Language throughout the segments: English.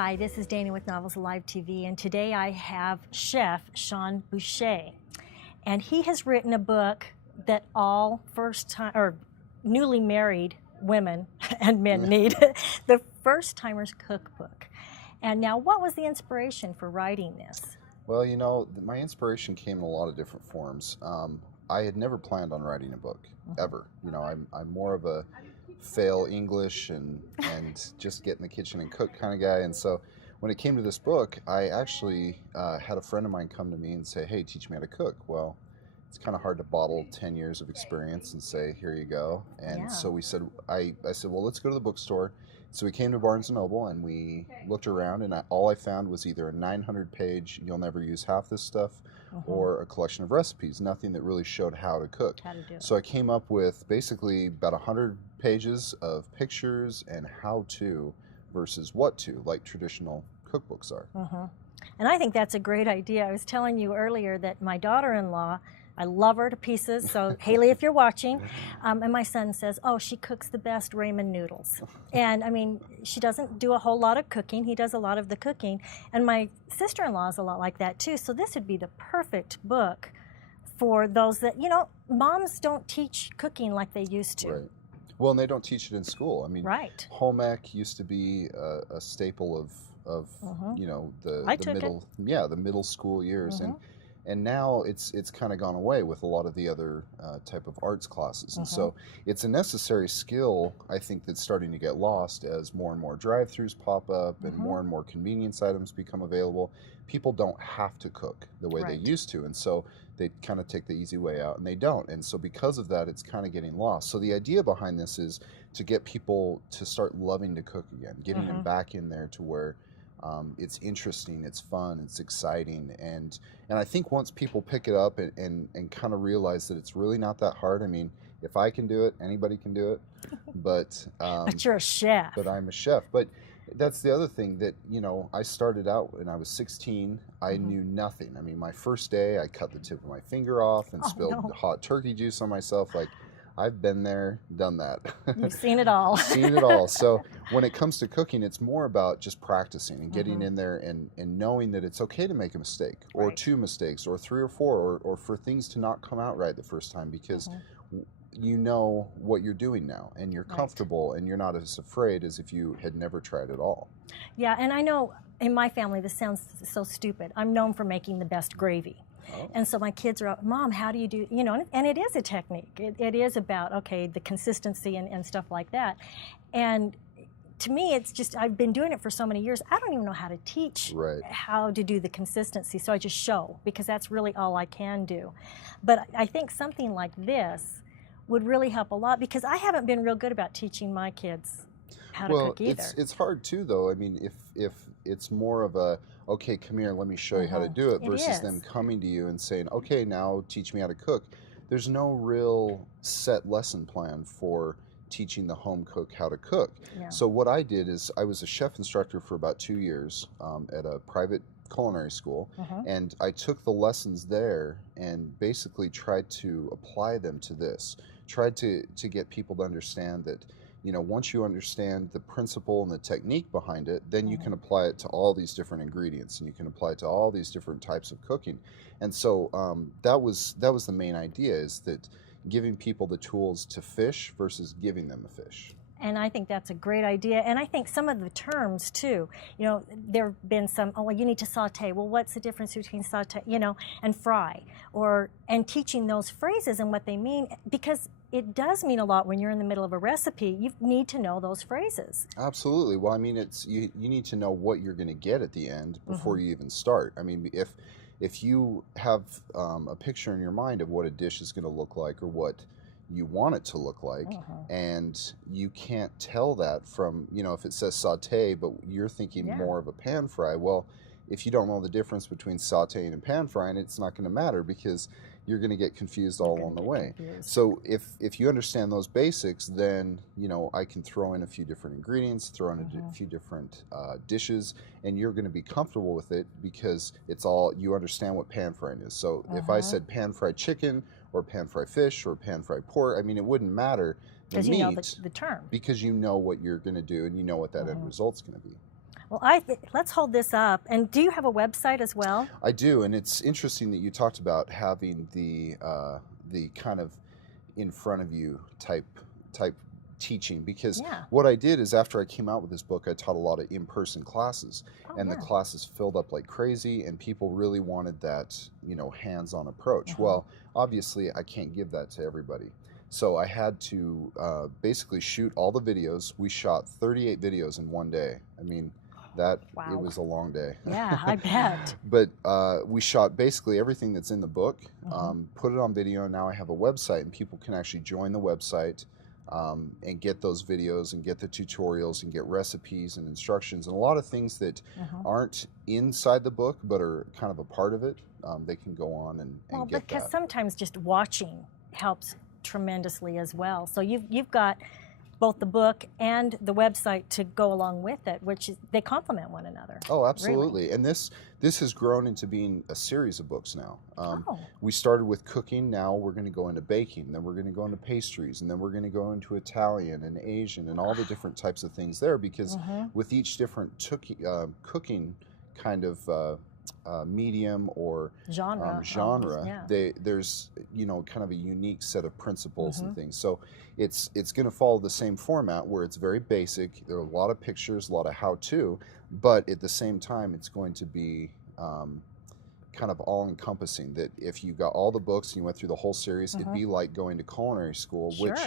Hi, this is Dayna with Novels Alive TV, and today I have Chef Shawn Bucher. And he has written a book that all first-time or newly married women and men need, the First Timers Cookbook. And now, what was the inspiration for writing this? Well, you know, my inspiration came in a lot of different forms. I had never planned on writing a book, ever. You know, I'm more of a fail English and just get in the kitchen and cook kind of guy. And so when it came to this book, I actually had a friend of mine come to me and say, hey, teach me how to cook. Well, it's kind of hard to bottle 10 years of experience and say, here you go. And so we said, I said, well, let's go to the bookstore. So we came to Barnes & Noble and we looked around, and all I found was either a 900-page, you'll never use half this stuff, or a collection of recipes, nothing that really showed how to cook. How to do it. So I came up with basically about 100 pages of pictures and how to versus what to, like traditional cookbooks are. And I think that's a great idea. I was telling you earlier that my daughter-in-law, I love her to pieces, so Haley, if you're watching, and my son says, oh, she cooks the best ramen noodles. And I mean, she doesn't do a whole lot of cooking, he does a lot of the cooking, and my sister-in-law is a lot like that too, so this would be the perfect book for those that, you know, moms don't teach cooking like they used to. Right. Well, and they don't teach it in school. I mean, home ec used to be a staple of you know, the middle school years, and now it's kind of gone away with a lot of the other type of arts classes. And so it's a necessary skill, I think, that's starting to get lost as more and more drive-thrus pop up and more convenience items become available. People don't have to cook the way they used to, and so they kind of take the easy way out, and they don't. And so because of that, it's kind of getting lost. So the idea behind this is to get people to start loving to cook again, getting them back in there to where it's interesting, it's fun, it's exciting, and I think once people pick it up and kind of realize that it's really not that hard. I mean, if I can do it, anybody can do it. But you're a chef. But I'm a chef. But that's the other thing that, you know, I started out when I was 16. I knew nothing. I mean, my first day, I cut the tip of my finger off and spilled hot turkey juice on myself. Like, I've been there, done that. You've seen it all. Seen it all. So when it comes to cooking, it's more about just practicing and getting in there and knowing that it's okay to make a mistake, or two mistakes, or three or four, or for things to not come out right the first time, because you know what you're doing now, and you're comfortable, and you're not as afraid as if you had never tried at all. Yeah, and I know in my family, this sounds so stupid, I'm known for making the best gravy. And so my kids are, Mom, how do you do, you know, and it is a technique. It is about, okay, the consistency and stuff like that. And to me, it's just, I've been doing it for so many years, I don't even know how to teach how to do the consistency. So I just show, because that's really all I can do. But I think something like this would really help a lot, because I haven't been real good about teaching my kids how to cook either. It's hard too, though. I mean, if it's more of a, okay, come here, let me show you how to do it, versus them coming to you and saying, okay, now teach me how to cook. There's no real set lesson plan for teaching the home cook how to cook. So what I did is I was a chef instructor for about 2 years at a private culinary school, and I took the lessons there and basically tried to apply them to this. Tried to get people to understand that, you know, once you understand the principle and the technique behind it, then you can apply it to all these different ingredients, and you can apply it to all these different types of cooking. And so that was the main idea, is that giving people the tools to fish versus giving them a fish. And I think that's a great idea. And I think some of the terms too, you know, there have been some, oh, well, you need to saute. Well, what's the difference between saute, you know, and fry? And teaching those phrases and what they mean, because it does mean a lot when you're in the middle of a recipe. You need to know those phrases. Absolutely. Well, I mean, it's you need to know what you're going to get at the end before you even start. I mean, if you have a picture in your mind of what a dish is going to look like, or what you want it to look like, and you can't tell that from, you know, if it says saute, but you're thinking more of a pan fry, well, if you don't know the difference between sauteing and pan frying, it's not going to matter, because you're going to get confused all along the way. So if you understand those basics, then, you know, I can throw in a few different ingredients, throw in a few different dishes, and you're going to be comfortable with it, because it's all, you understand what pan frying is. So if I said pan fried chicken, or pan fried fish, or pan fried pork, I mean, it wouldn't matter the meat, you know the term, because you know what you're going to do, and you know what that end result's going to be. Well, let's hold this up. And do you have a website as well? I do, and it's interesting that you talked about having the kind of in front of you type teaching, because what I did is after I came out with this book, I taught a lot of in-person classes, and the classes filled up like crazy, and people really wanted that, you know, hands-on approach. Well, obviously I can't give that to everybody. So I had to basically shoot all the videos. We shot 38 videos in one day. I mean, it was a long day. Yeah, I bet. But we shot basically everything that's in the book, put it on video, and now I have a website, and people can actually join the website and get those videos and get the tutorials and get recipes and instructions and a lot of things that aren't inside the book but are kind of a part of it. They can go on and get that. Because sometimes just watching helps tremendously as well. So you've got both the book and the website to go along with it, which they complement one another. Oh, absolutely. Really. And this has grown into being a series of books now. We started with cooking, now we're going to go into baking, then we're going to go into pastries, and then we're going to go into Italian and Asian and all the different types of things there, because with each different cooking kind of medium or genre, there's, you know, kind of a unique set of principles and things. So it's going to follow the same format where it's very basic. There are a lot of pictures, a lot of how-to, but at the same time, it's going to be kind of all-encompassing. That if you got all the books and you went through the whole series, it'd be like going to culinary school, which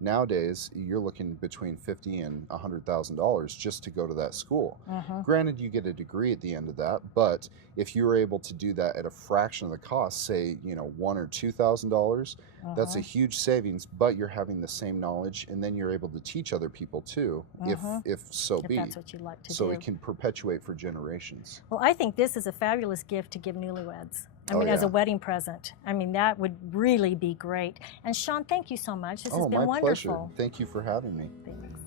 nowadays you're looking between $50,000 and $100,000 just to go to that school. Granted, you get a degree at the end of that, but if you were able to do that at a fraction of the cost, say, you know, $1,000 or $2,000, that's a huge savings. But you're having the same knowledge, and then you're able to teach other people too, if so be. That's what you like to do. So it can perpetuate for generations. Well, I think this is a fabulous gift to give newlyweds. I mean, as a wedding present. I mean, that would really be great. And Shawn, thank you so much. This has been wonderful. My pleasure. Thank you for having me. Thanks.